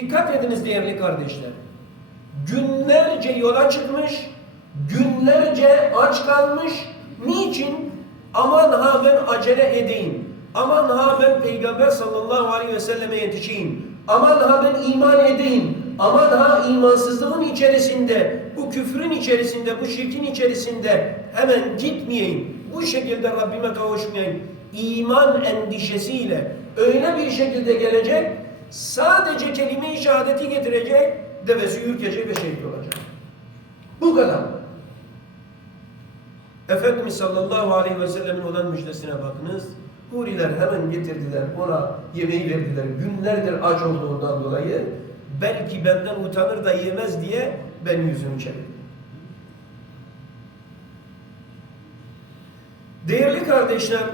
Dikkat ediniz değerli kardeşler. Günlerce yola çıkmış, günlerce aç kalmış. Niçin? Aman ha ben acele edeyim. Aman ha ben Peygamber sallallahu aleyhi ve selleme yetişeyim. Aman ha ben iman edeyim. Aman ha imansızlığın içerisinde, bu küfrün içerisinde, bu şirkin içerisinde hemen gitmeyeyim. Bu şekilde Rabbime kavuşmayayım. İman endişesiyle öyle bir şekilde gelecek, sadece kelime-i şehadeti getirecek, devesi ürkecek ve şehit olacak. Bu kadar. Efendimiz sallallahu aleyhi ve sellemin olan müjdesine bakınız. Huriler hemen getirdiler, ona yemeği verdiler. Günlerdir aç olduğundan dolayı belki benden utanır da yemez diye ben yüzümü çevirdim. Değerli kardeşler,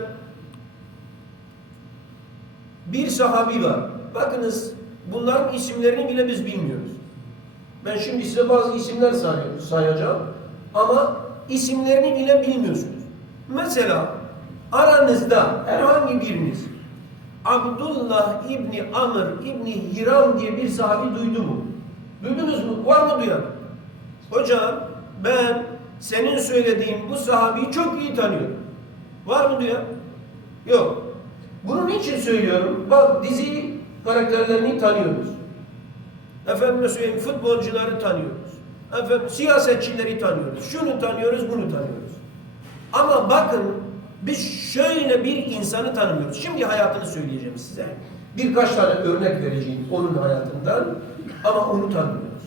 bir sahabi var. Bakınız bunların isimlerini bile biz bilmiyoruz. Ben şimdi size bazı isimler say- sayacağım ama isimlerini bile bilmiyorsunuz. Mesela aranızda herhangi biriniz Abdullah İbni Amr İbni Hiram diye bir sahabi duydu mu? Duydunuz mu? Var mı duyan? Hocam ben senin söylediğin bu sahabeyi çok iyi tanıyorum. Var mı duyan? Yok. Bunun için söylüyorum. Bak dizi karakterlerini tanıyoruz. Efendim söyleyeyim futbolcuları tanıyoruz. Efendim siyasetçileri tanıyoruz. Şunu tanıyoruz, bunu tanıyoruz. Ama bakın biz şöyle bir insanı tanımıyoruz. Şimdi hayatını söyleyeceğim size. Birkaç tane örnek vereceğim onun hayatından ama onu tanımıyoruz.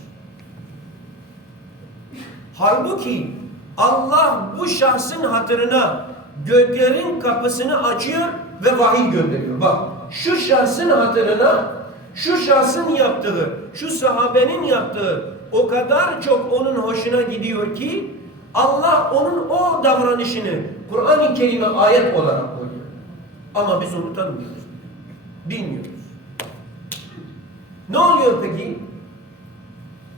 Halbuki Allah bu şahsın hatırına göklerin kapısını açıyor ve vahiy gönderiyor. Bak şu şahsın hatırına şu şahsın yaptığı, şu sahabenin yaptığı o kadar çok onun hoşuna gidiyor ki Allah onun o davranışını Kur'an-ı Kerim'e ayet olarak koyuyor. Ama biz onu tanımıyoruz. Bilmiyoruz. Ne oluyor peki?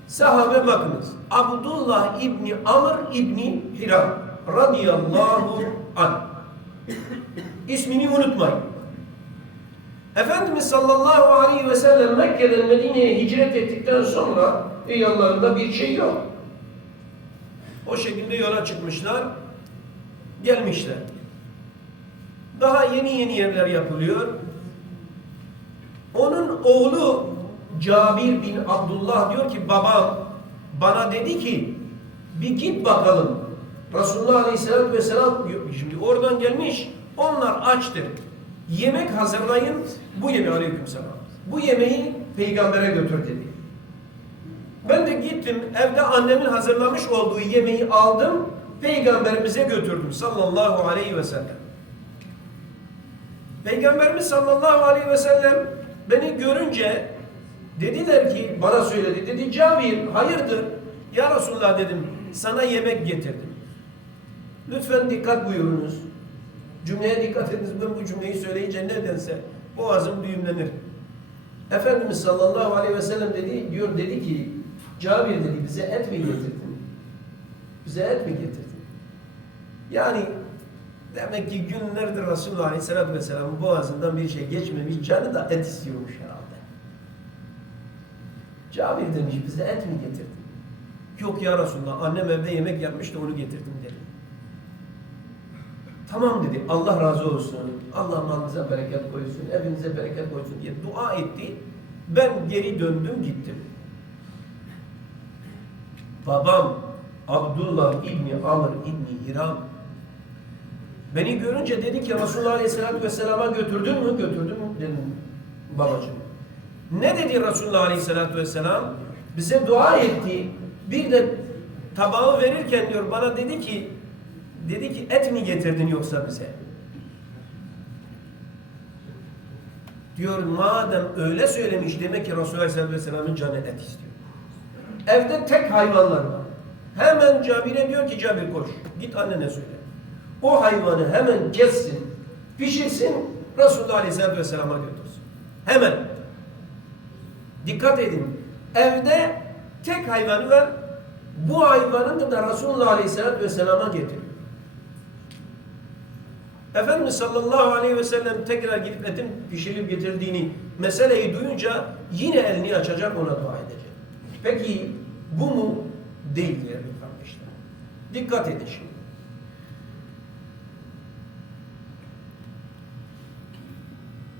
Sahabe bakınız. Abdullah İbni Amr İbni Hiram radıyallahu anh. İsmini unutmayın. Efendimiz sallallahu aleyhi ve sellem Mekke'den Medine'ye hicret ettikten sonra e, yanlarında bir şey yok. O şekilde yola çıkmışlar. Gelmişler. Daha yeni yeni yerler yapılıyor. Onun oğlu Cabir bin Abdullah diyor ki babam bana dedi ki bir git bakalım. Resulullah Aleyhisselatü Vesselam şimdi oradan gelmiş onlar açtır. Yemek hazırlayın bu yemeği aleykümselam. Bu yemeği peygambere götür dedi. Ben de gittim evde annemin hazırlamış olduğu yemeği aldım peygamberimize götürdüm sallallahu aleyhi ve sellem. Peygamberimiz sallallahu aleyhi ve sellem beni görünce dediler ki bana söyledi dedi Cabir hayırdır ya Resulullah dedim sana yemek getirdim. Lütfen dikkat buyurunuz. Cümleye dikkat ediniz. Ben bu cümleyi söyleyince nedense boğazım düğümlenir. Efendimiz sallallahu aleyhi ve sellem dedi, diyor dedi ki Cabir dedi bize et mi getirdin? Bize et mi getirdin? Yani demek ki günlerdir Resulullah aleyhisselatü vesselamın boğazından bir şey geçmemiş. Canı da et istiyormuş herhalde. Cabir demiş bize et mi getirdin? Yok ya Resulullah annem evde yemek yapmış da onu getirdim dedi. Tamam dedi. Allah razı olsun. Allah malınıza bereket koysun. Evinize bereket koysun diye dua etti. Ben geri döndüm gittim. Babam Abdullah İbni Amr İbni Hiram beni görünce dedi ki Resulullah Aleyhisselatü Vesselam'a götürdün mü? Götürdüm dedim babacığım. Ne dedi Resulullah Aleyhisselatü Vesselam? Bize dua etti. Bir de tabağı verirken diyor bana dedi ki Dedi ki et mi getirdin yoksa bize? Diyor madem öyle söylemiş demek ki Resulullah sallallahu aleyhi ve sellem'in canı et istiyor. Evde tek hayvanlar var. Hemen Cabir'e diyor ki Cabir koş git annene söyle. O hayvanı hemen kessin, pişirsin Resulullah aleyhisselatü vesselam'a götürsün. Hemen. Dikkat edin. Evde tek hayvanı var. Bu hayvanı da Resulullah aleyhisselatü vesselama getiriyor. Efendimiz sallallahu aleyhi ve sellem tekrar gidip etin pişirilip getirdiğini meseleyi duyunca yine elini açacak ona dua edecek. Peki bu mu? Değil değerli kardeşler. Dikkat edin şimdi.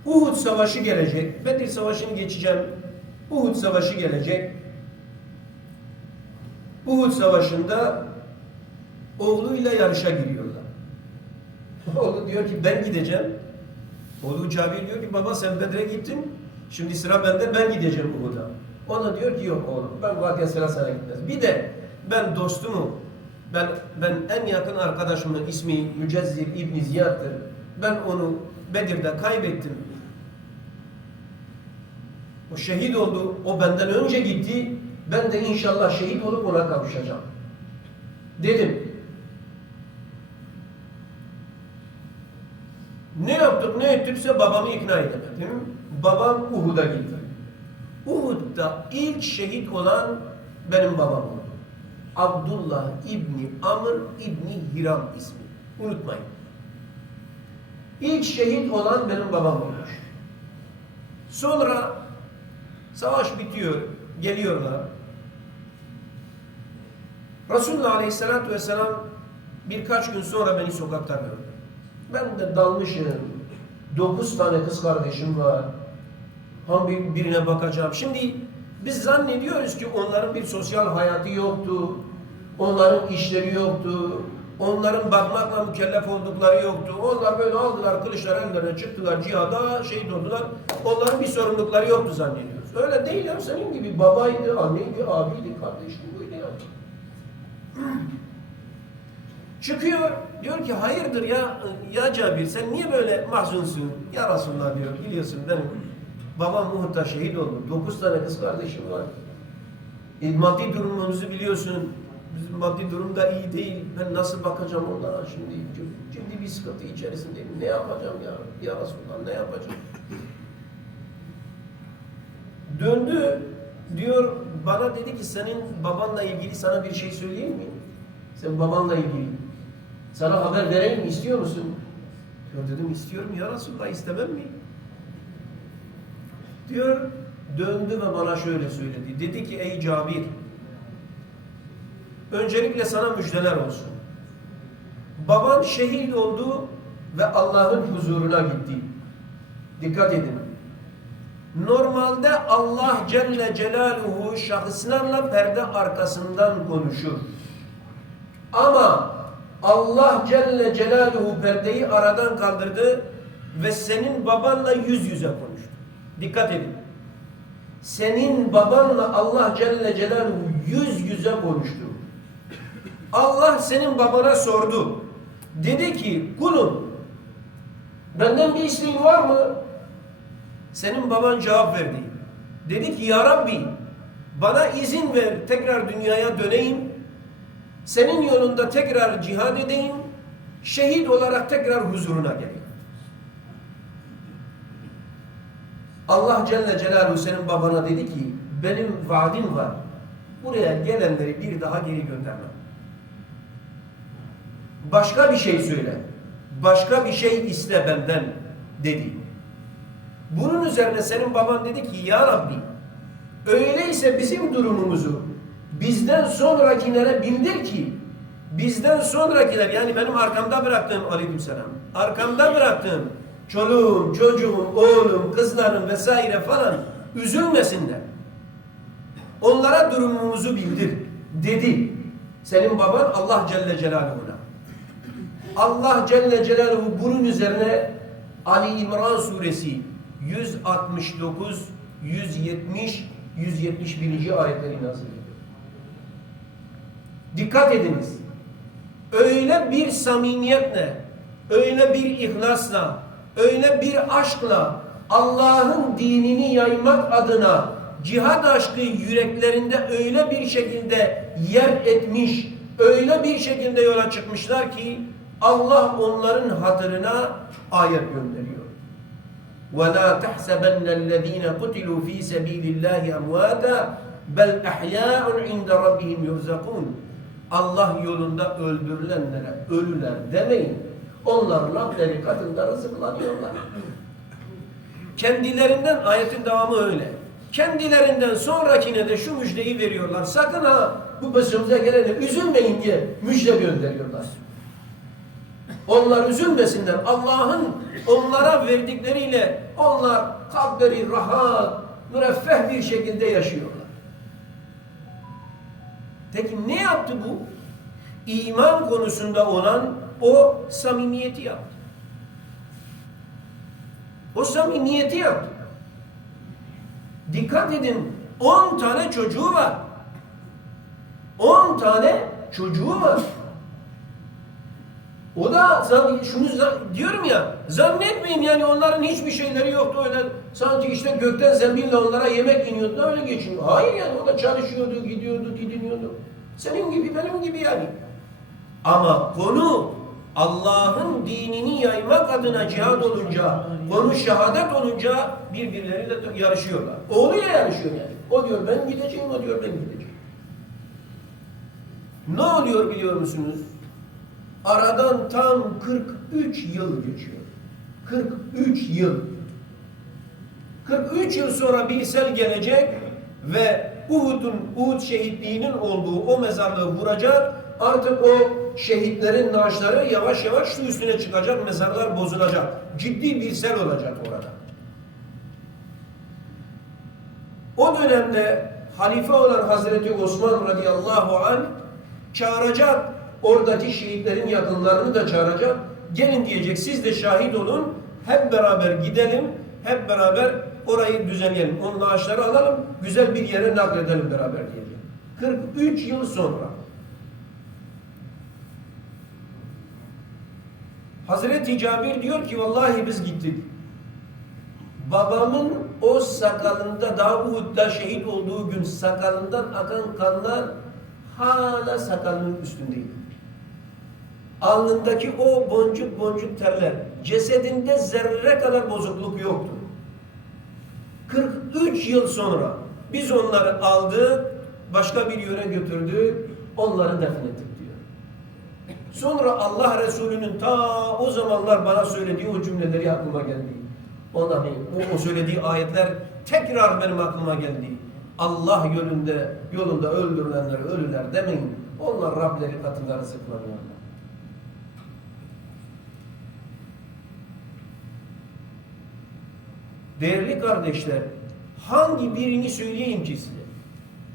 Uhud savaşı gelecek. Bedir savaşını geçeceğim. Uhud savaşı gelecek. Uhud savaşında oğluyla yarışa giriyorlar. Oğlu diyor ki ben gideceğim. Oğlu Cabir diyor ki baba sen Bedre gittin. Şimdi sıra bende ben gideceğim Uhud'a. O da diyor ki yok oğlum ben varken sıra sana gitmez. Bir de ben dostumu ben ben en yakın arkadaşımın ismi Mücezzir İbni Ziyad'dır. Ben onu Bedir'de kaybettim. O şehit oldu. O benden önce gitti. Ben de inşallah şehit olup ona kavuşacağım. Dedim. Ne yaptık ne ettikse babamı ikna edemedim. Babam Uhud'a gitti. Uhud'da ilk şehit olan benim babam oldu. Abdullah İbni Amr İbni Hiram ismi. Unutmayın. İlk şehit olan benim babam olmuş. Sonra savaş bitiyor, geliyorlar. Resulullah Aleyhisselatü Vesselam birkaç gün sonra beni sokakta gördü. Ben de dalmışım. Dokuz tane kız kardeşim var. Hangi birine bakacağım. Şimdi biz zannediyoruz ki onların bir sosyal hayatı yoktu. Onların işleri yoktu. Onların bakmakla mükellef oldukları yoktu. Onlar böyle aldılar kılıçlar ellerine çıktılar cihada şehit oldular. Onların bir sorumlulukları yoktu zannediyoruz. Öyle değil ya senin gibi babaydı, anneydi, abiydi, kardeşti buydu ya. Çıkıyor diyor ki hayırdır ya ya Cabir sen niye böyle mahzunsun? Ya Resulullah diyor biliyorsun benim babam Uhud'da şehit oldu. Dokuz tane kız kardeşim var. E, maddi durumumuzu biliyorsun. Bizim maddi durum da iyi değil. Ben nasıl bakacağım onlara şimdi? Ciddi bir sıkıntı içerisindeyim. Ne yapacağım ya? Ya Resulullah ne yapacağım? Döndü diyor bana dedi ki senin babanla ilgili sana bir şey söyleyeyim mi? Sen babanla ilgili. Sana haber vereyim mi? İstiyor musun? Diyor dedim istiyorum ya Resulullah istemem mi? Diyor döndü ve bana şöyle söyledi. Dedi ki ey Cabir öncelikle sana müjdeler olsun. Baban şehit oldu ve Allah'ın huzuruna gitti. Dikkat edin. Normalde Allah Celle Celaluhu şahıslarla perde arkasından konuşur. Ama Allah Celle Celaluhu perdeyi aradan kaldırdı ve senin babanla yüz yüze konuştu. Dikkat edin. Senin babanla Allah Celle Celaluhu yüz yüze konuştu. Allah senin babana sordu. Dedi ki kulum benden bir isteğin var mı? Senin baban cevap verdi. Dedi ki ya Rabbi bana izin ver tekrar dünyaya döneyim. Senin yolunda tekrar cihad edeyim. Şehit olarak tekrar huzuruna geleyim. Allah Celle Celaluhu senin babana dedi ki benim vaadim var. Buraya gelenleri bir daha geri göndermem. Başka bir şey söyle. Başka bir şey iste benden dedi. Bunun üzerine senin baban dedi ki ya Rabbi öyleyse bizim durumumuzu bizden sonrakilere bildir ki bizden sonrakiler yani benim arkamda bıraktığım aleykümselam arkamda bıraktığım çoluğum, çocuğum, oğlum, kızlarım vesaire falan üzülmesinler. Onlara durumumuzu bildir dedi. Senin baban Allah Celle Celaluhu'na. Allah Celle Celaluhu bunun üzerine Ali İmran suresi 169, 170, 171. ayetleri nazil. Dikkat ediniz. Öyle bir samimiyetle, öyle bir ihlasla, öyle bir aşkla Allah'ın dinini yaymak adına cihad aşkı yüreklerinde öyle bir şekilde yer etmiş, öyle bir şekilde yola çıkmışlar ki Allah onların hatırına ayet gönderiyor. وَلَا تَحْسَبَنَّ الَّذ۪ينَ قُتِلُوا ف۪ي سَب۪يلِ اللّٰهِ اَمْوَاتًا بَلْ اَحْيَاءٌ عِنْدَ رَبِّهِمْ يُرْزَقُونَ Allah yolunda öldürülenlere ölüler demeyin. Onlar Rableri katında rızıklanıyorlar. Kendilerinden ayetin devamı öyle. kendilerinden sonrakine de şu müjdeyi veriyorlar. Sakın ha bu başımıza gelene üzülmeyin diye müjde gönderiyorlar. Onlar üzülmesinler. Allah'ın onlara verdikleriyle onlar kalpleri rahat, müreffeh bir şekilde yaşıyorlar. Peki ne yaptı bu? İman konusunda olan o samimiyeti yaptı. O samimiyeti yaptı. Dikkat edin 10 tane çocuğu var. 10 tane çocuğu var. O da şunu diyorum ya zannetmeyin yani onların hiçbir şeyleri yoktu öyle sanki işte gökten zembille onlara yemek iniyordu da öyle geçiyor. Hayır yani o da çalışıyordu, gidiyordu, didiniyordu. Senin gibi benim gibi yani. Ama konu Allah'ın dinini yaymak adına cihad olunca, konu şehadet olunca birbirleriyle yarışıyorlar. Oğluyla yarışıyor yani. O diyor ben gideceğim, o diyor ben gideceğim. Ne oluyor biliyor musunuz? Aradan tam 43 yıl geçiyor. 43 yıl. 43 yıl sonra bir sel gelecek ve Uhud'un Uhud şehitliğinin olduğu o mezarlığı vuracak. Artık o şehitlerin naaşları yavaş yavaş su üstüne çıkacak, mezarlar bozulacak. Ciddi bir sel olacak orada. O dönemde halife olan Hazreti Osman radıyallahu anh çağıracak oradaki şehitlerin yakınlarını da çağıracak. Gelin diyecek siz de şahit olun. Hep beraber gidelim. Hep beraber orayı düzenleyelim. Onun naaşları alalım. Güzel bir yere nakledelim beraber diyecek. 43 yıl sonra Hazreti Cabir diyor ki vallahi biz gittik. Babamın o sakalında daha Uhud'da şehit olduğu gün sakalından akan kanlar hala sakalının üstündeydi. Alnındaki o boncuk boncuk terler cesedinde zerre kadar bozukluk yoktu. 43 yıl sonra biz onları aldık, başka bir yöre götürdük, onları defnettik diyor. Sonra Allah Resulü'nün ta o zamanlar bana söylediği o cümleleri aklıma geldi. Ondan o, o söylediği ayetler tekrar benim aklıma geldi. Allah yolunda yolunda öldürülenler ölüler demeyin. Onlar Rableri katında rızıklanıyorlar. Değerli kardeşler, hangi birini söyleyeyim ki size?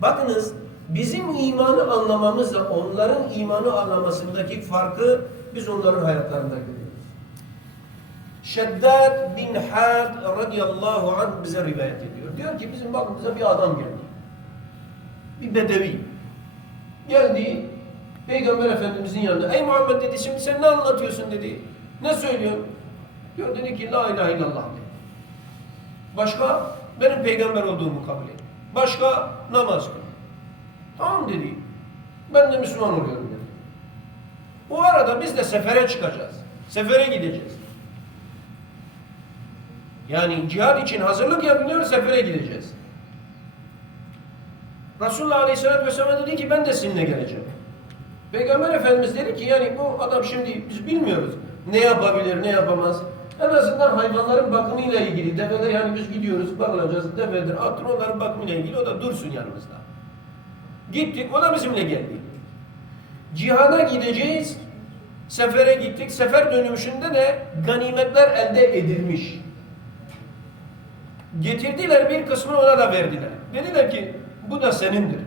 Bakınız, bizim imanı anlamamızla onların imanı anlamasındaki farkı biz onların hayatlarında görüyoruz. Şeddad bin Had radıyallahu anh bize rivayet ediyor. Diyor ki bizim bakımıza bir adam geldi. Bir bedevi. Geldi, Peygamber Efendimizin yanında. Ey Muhammed dedi, şimdi sen ne anlatıyorsun dedi. Ne söylüyorsun? Diyor dedi ki la ilahe illallah. Başka benim peygamber olduğumu kabul et. Başka namaz kıl. Tamam dedi. Ben de Müslüman oluyorum dedi. O arada biz de sefere çıkacağız. Sefere gideceğiz. Yani cihad için hazırlık yapılıyor, sefere gideceğiz. Resulullah Aleyhisselatü Vesselam dedi ki ben de sizinle geleceğim. Peygamber Efendimiz dedi ki yani bu adam şimdi biz bilmiyoruz. Ne yapabilir, ne yapamaz. En azından hayvanların bakımıyla ilgili. Develer yani biz gidiyoruz, bakılacağız. Devedir, attır onların bakımıyla ilgili. O da dursun yanımızda. Gittik, o da bizimle geldi. Cihada gideceğiz. Sefere gittik. Sefer dönüşünde de ganimetler elde edilmiş. Getirdiler bir kısmını ona da verdiler. Dediler ki bu da senindir.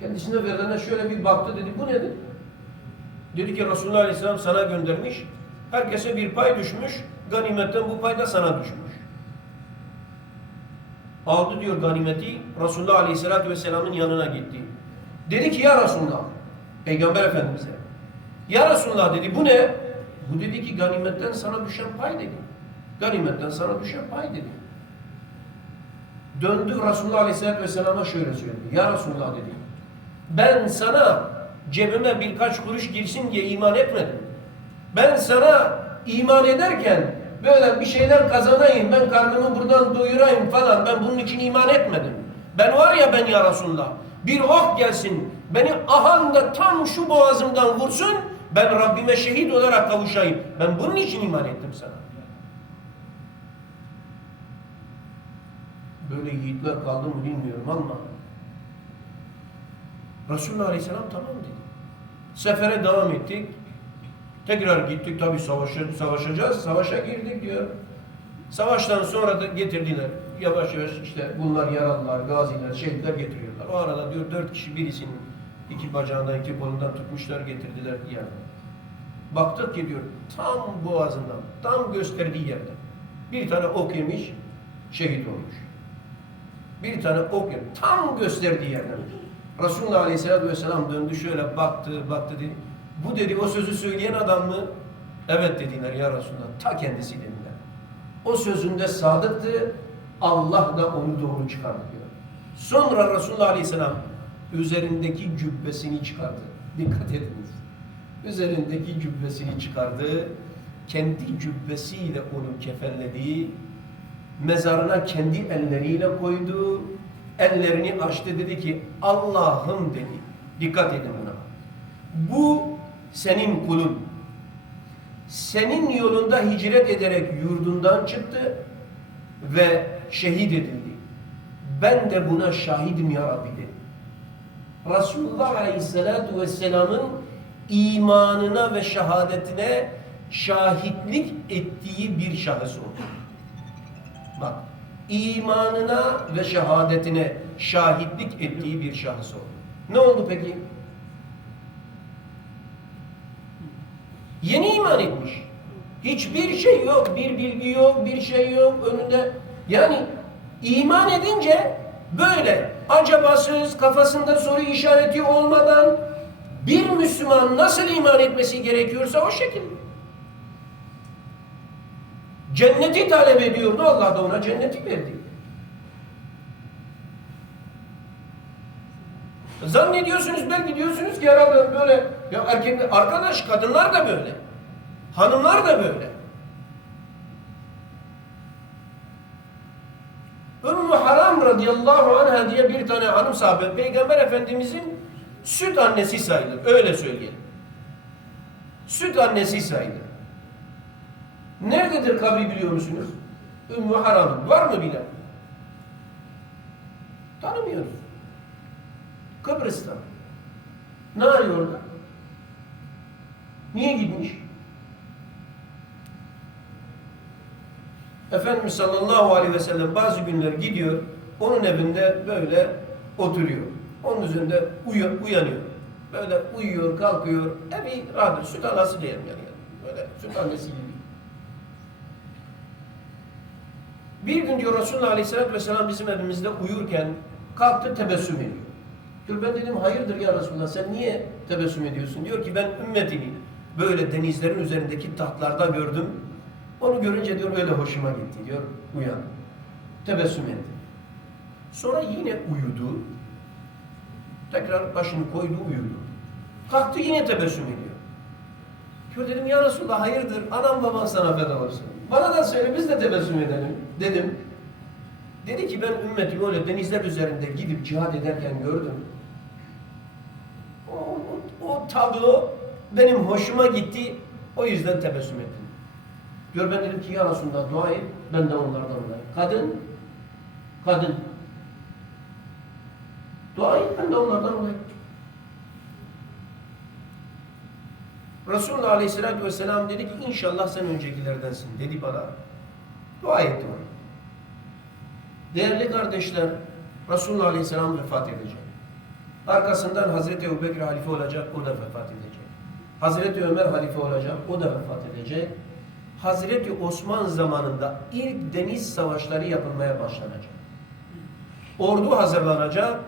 Kendisine verilene şöyle bir baktı dedi bu nedir? Dedi ki Resulullah Aleyhisselam sana göndermiş. Herkese bir pay düşmüş. Ganimetten bu pay da sana düşmüş. Aldı diyor ganimeti. Resulullah Aleyhisselatü Vesselam'ın yanına gitti. Dedi ki ya Resulullah. Peygamber Efendimiz'e. Ya Resulullah dedi bu ne? Bu dedi ki ganimetten sana düşen pay dedi. Ganimetten sana düşen pay dedi. Döndü Resulullah Aleyhisselatü Vesselam'a şöyle söyledi. Ya Resulullah dedi. Ben sana cebime birkaç kuruş girsin diye iman etmedim. Ben sana iman ederken böyle bir şeyler kazanayım, ben karnımı buradan doyurayım falan. Ben bunun için iman etmedim. Ben var ya ben ya Resulullah. Bir ok gelsin, beni ahanda tam şu boğazımdan vursun, ben Rabbime şehit olarak kavuşayım. Ben bunun için iman ettim sana. Böyle yiğitler kaldı mı bilmiyorum ama Resulullah Aleyhisselam tamam dedi. Sefere devam ettik. Tekrar gittik tabi savaşa, savaşacağız. Savaşa girdik diyor. Savaştan sonra da getirdiler. Yavaş yavaş işte bunlar yaralılar, gaziler, şehitler getiriyorlar. O arada diyor dört kişi birisinin iki bacağından, iki kolundan tutmuşlar getirdiler yani. Baktık ki diyor tam boğazından, tam gösterdiği yerden bir tane ok yemiş, şehit olmuş. Bir tane ok yemiş, tam gösterdiği yerden. Resulullah Aleyhisselatü Vesselam döndü şöyle baktı, baktı dedi. Bu dedi o sözü söyleyen adam mı? Evet dediler ya Resulullah. Ta kendisi dediler. O sözünde sadıktı. Allah da onu doğru çıkardı diyor. Sonra Resulullah Aleyhisselam üzerindeki cübbesini çıkardı. Dikkat ediniz. Üzerindeki cübbesini çıkardı. Kendi cübbesiyle onu kefenledi. Mezarına kendi elleriyle koydu. Ellerini açtı dedi ki Allah'ım dedi. Dikkat edin buna. Bu senin kulun. Senin yolunda hicret ederek yurdundan çıktı ve şehit edildi. Ben de buna şahidim ya Rabbi dedi. Resulullah Aleyhisselatü Vesselam'ın imanına ve şehadetine şahitlik ettiği bir şahıs oldu. Bak, imanına ve şehadetine şahitlik ettiği bir şahıs oldu. Ne oldu peki? Yeni iman etmiş. Hiçbir şey yok, bir bilgi yok, bir şey yok önünde. Yani iman edince böyle acabasız, kafasında soru işareti olmadan bir Müslüman nasıl iman etmesi gerekiyorsa o şekilde. Cenneti talep ediyordu, Allah da ona cenneti verdi. Zannediyorsunuz belki diyorsunuz ki herhalde böyle ya erkekler arkadaş kadınlar da böyle. Hanımlar da böyle. Ümmü Haram radıyallahu anha diye bir tane hanım sahabe Peygamber Efendimizin süt annesi sayılır. Öyle söyleyelim. Süt annesi sayılır. Nerededir kabri biliyor musunuz? Ümmü Haram. Var mı bilen? Tanımıyoruz. Kıbrıs'ta. Ne arıyor orada? Niye gitmiş? Efendimiz sallallahu aleyhi ve sellem bazı günler gidiyor, onun evinde böyle oturuyor. Onun üzerinde uyu- uyanıyor. Böyle uyuyor, kalkıyor. Evi rahat, süt anası diyelim yani. Böyle süt annesi gibi. Bir gün diyor Resulullah Aleyhisselatü Vesselam bizim evimizde uyurken kalktı tebessüm ediyor. Diyor ben dedim hayırdır ya Resulullah sen niye tebessüm ediyorsun? Diyor ki ben ümmetini böyle denizlerin üzerindeki tahtlarda gördüm. Onu görünce diyor öyle hoşuma gitti diyor uyan. Tebessüm etti. Sonra yine uyudu. Tekrar başını koydu uyudu. Kalktı yine tebessüm ediyor. Diyor dedim ya Resulullah hayırdır anam baban sana feda olsun. Bana da söyle biz de tebessüm edelim dedim. Dedi ki ben ümmeti böyle denizler üzerinde gidip cihad ederken gördüm. O, o, o tablo benim hoşuma gitti. O yüzden tebessüm ettim. Diyor ben dedim ki ya Resulallah dua et. Ben de onlardan olayım. Kadın, kadın. Dua et ben de onlardan olayım. Resulullah Aleyhisselatü Vesselam dedi ki inşallah sen öncekilerdensin dedi bana. Dua ettim ona. Değerli kardeşler, Resulullah Aleyhisselam vefat edecek. Arkasından Hazreti Ebubekir halife olacak, o da vefat edecek. Hazreti Ömer halife olacak, o da vefat edecek. Hazreti Osman zamanında ilk deniz savaşları yapılmaya başlanacak. Ordu hazırlanacak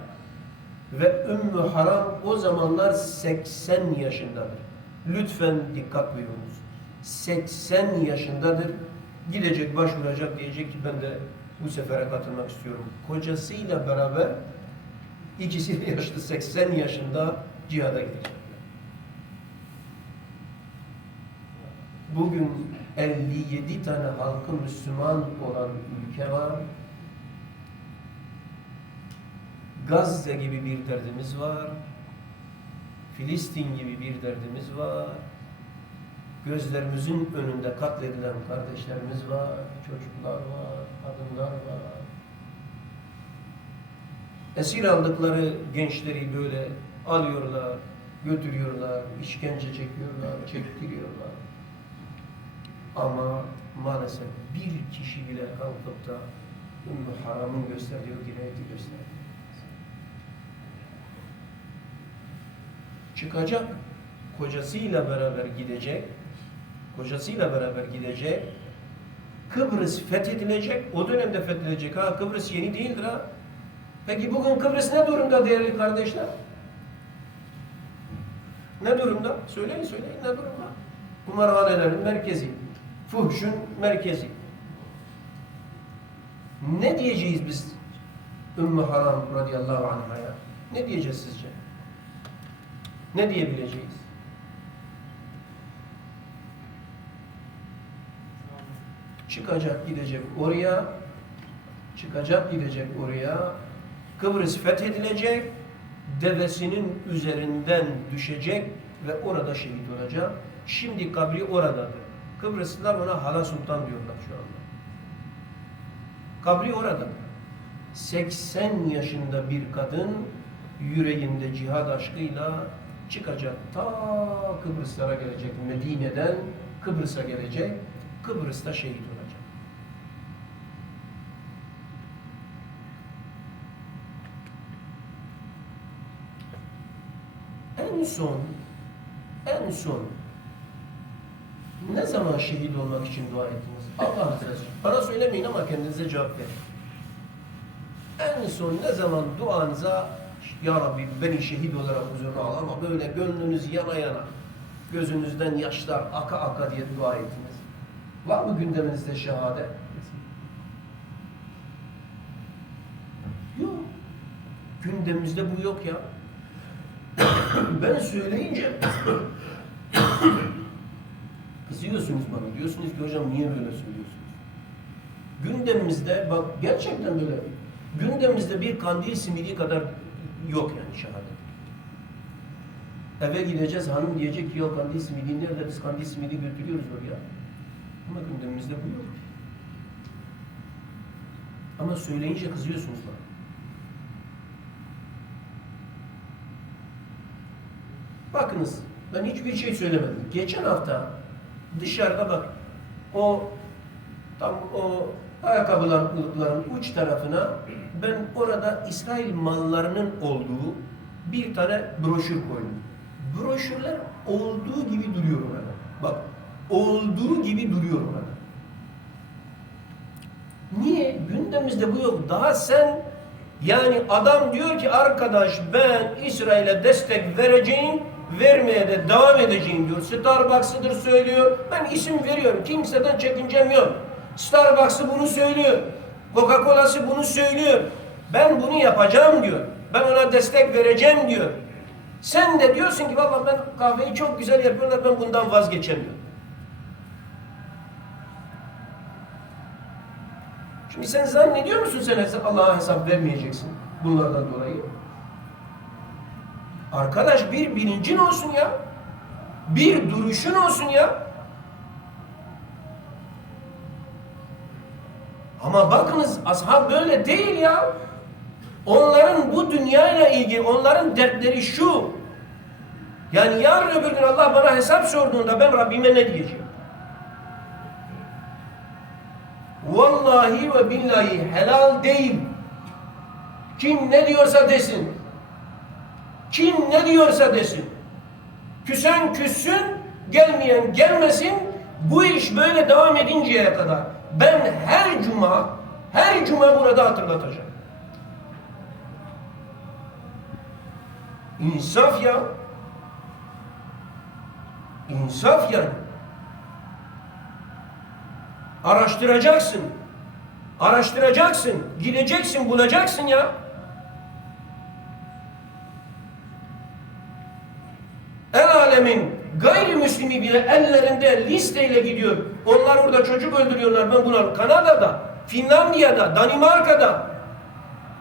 ve Ümmü Haram o zamanlar 80 yaşındadır. Lütfen dikkat buyurunuz. 80 yaşındadır. Gidecek, başvuracak, diyecek ki ben de bu sefere katılmak istiyorum. Kocasıyla beraber ikisi de yaşlı 80 yaşında cihada gidecekler. Bugün 57 tane halkı Müslüman olan ülke var. Gazze gibi bir derdimiz var. Filistin gibi bir derdimiz var. Gözlerimizin önünde katledilen kardeşlerimiz var, çocuklar var, kadınlar var. Esir aldıkları gençleri böyle alıyorlar, götürüyorlar, işkence çekiyorlar, çektiriyorlar. Ama maalesef bir kişi bile kalkıp da Ümmü Haram'ın gösterdiği dirayeti gösterdi. Çıkacak, kocasıyla beraber gidecek, kocasıyla beraber gidecek, Kıbrıs fethedilecek, o dönemde fethedilecek. Ha Kıbrıs yeni değildir ha. Peki bugün Kıbrıs ne durumda değerli kardeşler? Ne durumda? Söyleyin söyleyin ne durumda? Kumarhanelerin merkezi, fuhşun merkezi. Ne diyeceğiz biz Ümmü Haram radıyallahu anh'a? Ne diyeceğiz sizce? Ne diyebileceğiz? Çıkacak gidecek oraya, çıkacak gidecek oraya, Kıbrıs fethedilecek, devesinin üzerinden düşecek ve orada şehit olacak. Şimdi kabri oradadır. Kıbrıslılar ona Hala Sultan diyorlar şu anda. Kabri orada. 80 yaşında bir kadın yüreğinde cihad aşkıyla çıkacak. Ta Kıbrıslara gelecek. Medine'den Kıbrıs'a gelecek. Kıbrıs'ta şehit olacak. En son en son ne zaman şehit olmak için dua ettiniz? Allah Resulü. Bana söylemeyin ama kendinize cevap verin. En son ne zaman duanıza Ya Rabbi beni şehit olarak huzuruna al ama böyle gönlünüz yana yana gözünüzden yaşlar aka aka diye dua ettiniz. Var mı gündeminizde şehadet? Yok. Gündemimizde bu yok ya. ben söyleyince kızıyorsunuz bana. Diyorsunuz ki hocam niye böyle söylüyorsunuz? Gündemimizde bak gerçekten böyle gündemimizde bir kandil simidi kadar yok yani şehadet. Eve gideceğiz hanım diyecek ki yok kandil simidi nerede biz kandil simidi götürüyoruz oraya. Ama gündemimizde bu yok. Ama söyleyince kızıyorsunuz bana. Bakınız ben hiçbir şey söylemedim. Geçen hafta dışarıda bak o tam o ayakkabıların uç tarafına ben orada İsrail mallarının olduğu bir tane broşür koydum. Broşürler olduğu gibi duruyor orada. Bak olduğu gibi duruyor orada. Niye? Gündemimizde bu yok. Daha sen yani adam diyor ki arkadaş ben İsrail'e destek vereceğim, vermeye de devam edeceğim diyor. Starbucks'ıdır söylüyor. Ben isim veriyorum. Kimseden çekincem yok. Starbucks'ı bunu söylüyor. Coca-Cola'sı bunu söylüyor. Ben bunu yapacağım diyor. Ben ona destek vereceğim diyor. Sen de diyorsun ki valla ben kahveyi çok güzel yapıyorlar ben bundan vazgeçemiyorum. Şimdi sen zannediyor musun sen Allah'a hesap vermeyeceksin bunlardan dolayı? Arkadaş bir bilincin olsun ya. Bir duruşun olsun ya. Ama bakınız ashab böyle değil ya. Onların bu dünyayla ilgili onların dertleri şu. Yani yarın öbür gün Allah bana hesap sorduğunda ben Rabbime ne diyeceğim? Vallahi ve billahi helal değil. Kim ne diyorsa desin. Ne diyorsa desin. Küsen küssün, gelmeyen gelmesin. Bu iş böyle devam edinceye kadar ben her cuma, her cuma burada hatırlatacağım. İnsaf ya. İnsaf yani. Araştıracaksın. Araştıracaksın. Gideceksin, bulacaksın ya. bile ellerinde listeyle gidiyor. Onlar orada çocuk öldürüyorlar. Ben bunlar Kanada'da, Finlandiya'da, Danimarka'da,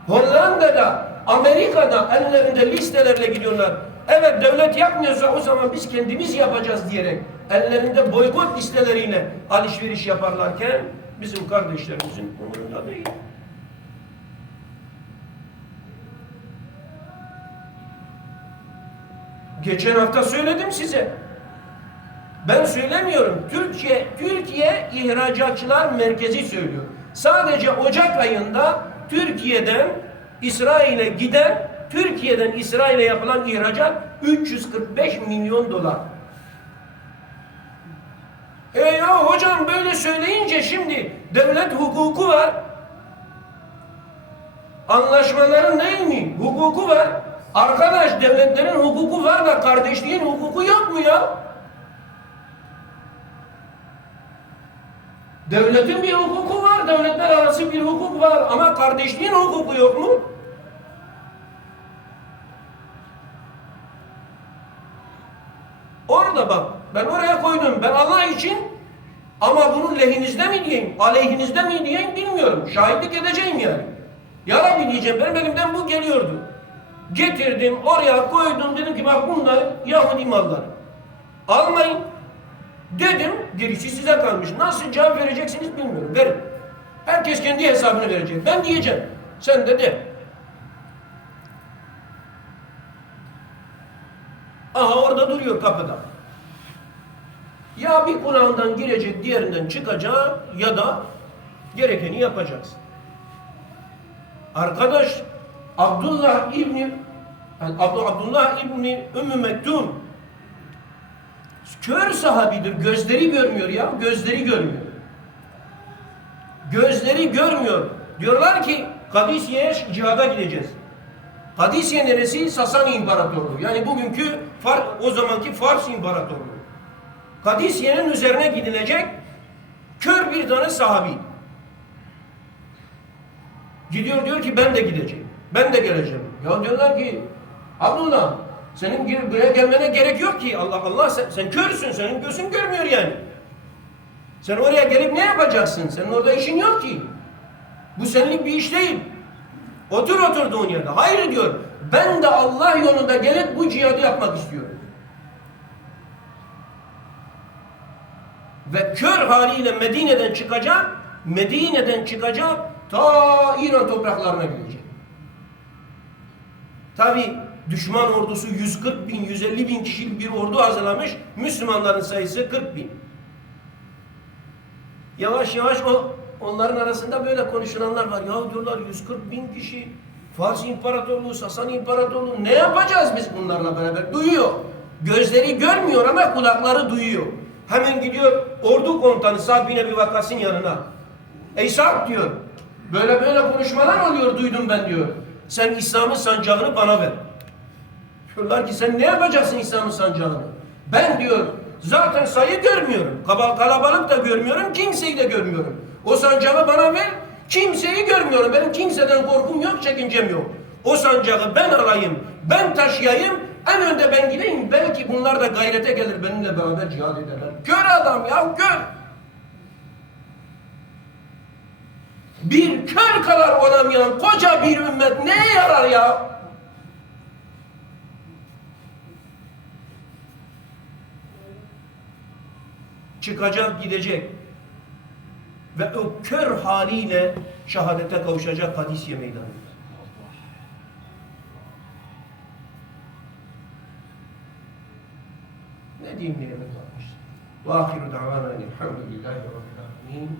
Hollanda'da, Amerika'da ellerinde listelerle gidiyorlar. Evet devlet yapmıyorsa o zaman biz kendimiz yapacağız diyerek ellerinde boykot listeleriyle alışveriş yaparlarken bizim kardeşlerimizin umurunda değil. Geçen hafta söyledim size. Ben söylemiyorum. Türkiye Türkiye İhracatçılar Merkezi söylüyor. Sadece Ocak ayında Türkiye'den İsrail'e giden, Türkiye'den İsrail'e yapılan ihracat 345 milyon dolar. E ya hocam böyle söyleyince şimdi devlet hukuku var. Anlaşmaların değil mi? Hukuku var. Arkadaş devletlerin hukuku var da kardeşliğin hukuku yok mu ya? Devletin bir hukuku var, devletler arası bir hukuk var ama kardeşliğin hukuku yok mu? Orada bak, ben oraya koydum. Ben Allah için ama bunun lehinizde mi diyeyim, aleyhinizde mi diyeyim bilmiyorum. Şahitlik edeceğim yani. Ya Rabbi diyeceğim, benim elimden bu geliyordu. Getirdim, oraya koydum, dedim ki bak bunlar Yahudi malları. Almayın. Dedim, gerisi size kalmış. Nasıl cevap vereceksiniz bilmiyorum. Verin. Herkes kendi hesabını verecek. Ben diyeceğim. Sen de de. Aha orada duruyor kapıda. Ya bir kulağından girecek, diğerinden çıkacak ya da gerekeni yapacaksın. Arkadaş Abdullah İbni yani Abdu- Abdullah İbni Ümmü Mektum kör sahabidir. Gözleri görmüyor ya. Gözleri görmüyor. Gözleri görmüyor. Diyorlar ki Kadisiye'ye cihada gideceğiz. Kadisiye neresi? Sasani İmparatorluğu. Yani bugünkü Far, o zamanki Fars İmparatorluğu. Kadisiye'nin üzerine gidilecek kör bir tane sahabi. Gidiyor diyor ki ben de gideceğim. Ben de geleceğim. Ya diyorlar ki Abdullah senin gir- buraya gelmene gerek yok ki. Allah Allah sen, sen körsün. Senin gözün görmüyor yani. Sen oraya gelip ne yapacaksın? Senin orada işin yok ki. Bu seninlik bir iş değil. Otur oturduğun yerde. Hayır diyor. Ben de Allah yolunda gelip bu cihadı yapmak istiyorum. Ve kör haliyle Medine'den çıkacak, Medine'den çıkacak, ta İran topraklarına gidecek. Tabi düşman ordusu 140 bin, 150 bin kişilik bir ordu hazırlamış, Müslümanların sayısı 40 bin. Yavaş yavaş o onların arasında böyle konuşulanlar var. Ya diyorlar 140 bin kişi, Fars İmparatorluğu, Sasan İmparatorluğu ne yapacağız biz bunlarla beraber? Duyuyor. Gözleri görmüyor ama kulakları duyuyor. Hemen gidiyor ordu komutanı Sa'd bin Ebi Vakkas'ın yanına. Ey Sa'd diyor. Böyle böyle konuşmalar oluyor duydum ben diyor. Sen İslam'ın sancağını bana ver. Diyorlar ki sen ne yapacaksın İslam'ın sancağını? Ben diyor zaten sayı görmüyorum. Kalabalık da görmüyorum, kimseyi de görmüyorum. O sancağı bana ver, kimseyi görmüyorum. Benim kimseden korkum yok, çekincem yok. O sancağı ben alayım, ben taşıyayım, en önde ben gideyim. Belki bunlar da gayrete gelir, benimle beraber cihad ederler. Kör adam ya, kör. Bir kör kadar olamayan koca bir ümmet neye yarar ya? Çıkacak gidecek ve o kör haliyle şehadete kavuşacak Kadisiye meydanı. Ne diyeyim nimet varmış. Ve ahiru davana elhamdülillahi rabbil alemin.